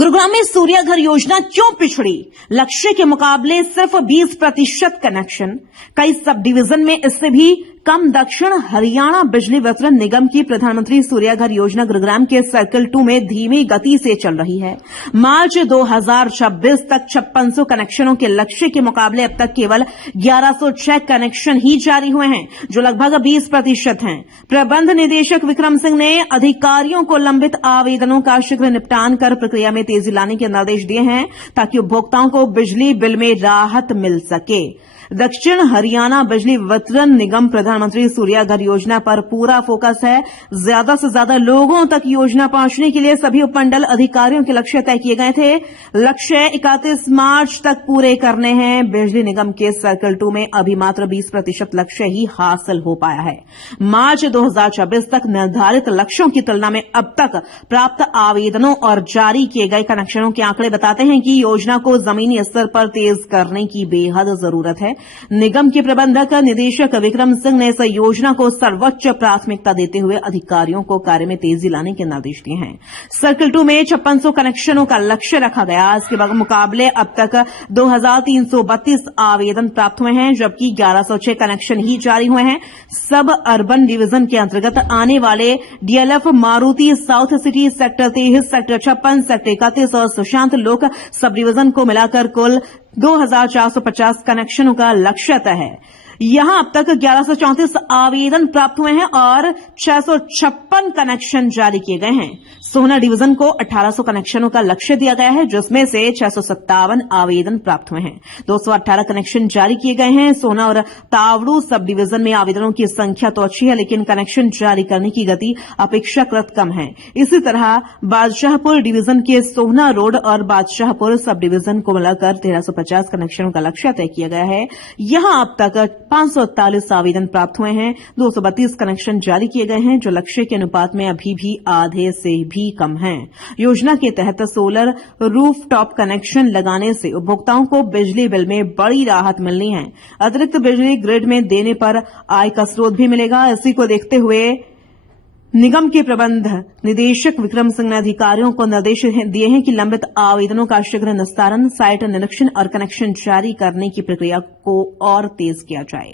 गुरुग्राम में सूर्यघर योजना क्यों पिछड़ी? लक्ष्य के मुकाबले सिर्फ 20% कनेक्शन। कई सब डिवीजन में इससे भी कम। दक्षिण हरियाणा बिजली वितरण निगम की प्रधानमंत्री सूर्यघर योजना गुरुग्राम के सर्कल 2 में धीमी गति से चल रही है। मार्च 2026 तक 5600 कनेक्शनों के लक्ष्य के मुकाबले अब तक केवल 1106 कनेक्शन ही जारी हुए हैं, जो लगभग 20% हैं। प्रबंध निदेशक विक्रम सिंह ने अधिकारियों को लंबित आवेदनों का शीघ्र निपटान कर प्रक्रिया में तेजी लाने के निर्देश दिए हैं, ताकि उपभोक्ताओं को बिजली बिल में राहत मिल सके। दक्षिण हरियाणा बिजली वितरण निगम प्रधानमंत्री सूर्यघर योजना पर पूरा फोकस है। ज्यादा से ज्यादा लोगों तक योजना पहुंचने के लिए सभी उपमंडल अधिकारियों के लक्ष्य तय किए गए थे। लक्ष्य 31 मार्च तक पूरे करने हैं। बिजली निगम के सर्कल 2 में अभी मात्र 20% लक्ष्य ही हासिल हो पाया है। मार्च 2026 तक निर्धारित लक्ष्यों की तुलना में अब तक प्राप्त आवेदनों और जारी किए गए कनेक्शनों के आंकड़े बताते हैं कि योजना को जमीनी स्तर पर तेज करने की बेहद जरूरत है। निगम के प्रबंधक निदेशक विक्रम सिंह ने इस योजना को सर्वोच्च प्राथमिकता देते हुए अधिकारियों को कार्य में तेजी लाने के निर्देश दिए हैं। सर्कल 2 में 5600 कनेक्शनों का लक्ष्य रखा गया। इसके मुकाबले अब तक 2332 आवेदन प्राप्त हुए हैं, जबकि 1106 कनेक्शन ही जारी हुए हैं। सब अर्बन डिवीजन के अंतर्गत आने वाले DLF Maruti south city sector 23, sector 56, sector 31 और सुशांत लोक सब डिवीजन को मिलाकर कुल 2450 कनेक्शनों का लक्ष्य तय है। यहां अब तक 1134 आवेदन प्राप्त हुए हैं और 656 कनेक्शन जारी किए गए हैं। सोहना डिवीजन को 1800 कनेक्शनों का लक्ष्य दिया गया है, जिसमें से 657 आवेदन प्राप्त हुए हैं। 218 कनेक्शन जारी किए गए हैं। सोहना और तावड़ू सब डिवीजन में आवेदनों की संख्या तो अच्छी है, लेकिन कनेक्शन जारी करने की गति अपेक्षाकृत कम है। इसी तरह बादशाहपुर डिवीजन के सोहना रोड और बादशाहपुर सब डिवीजन को मिलाकर 1350 कनेक्शनों का लक्ष्य तय किया गया है। यहां अब तक 541 आवेदन प्राप्त हुए हैं। 232 कनेक्शन जारी किए गए हैं, जो लक्ष्य के अनुपात में अभी भी आधे से भी कम हैं। योजना के तहत सोलर रूफटॉप कनेक्शन लगाने से उपभोक्ताओं को बिजली बिल में बड़ी राहत मिलनी है। अतिरिक्त बिजली ग्रिड में देने पर आय का स्रोत भी मिलेगा। इसी को देखते हुए निगम के प्रबंध निदेशक विक्रम सिंह ने अधिकारियों को निर्देश दिए हैं कि लंबित आवेदनों का शीघ्र निस्तारण, साइट निरीक्षण और कनेक्शन जारी करने की प्रक्रिया को और तेज किया जाए।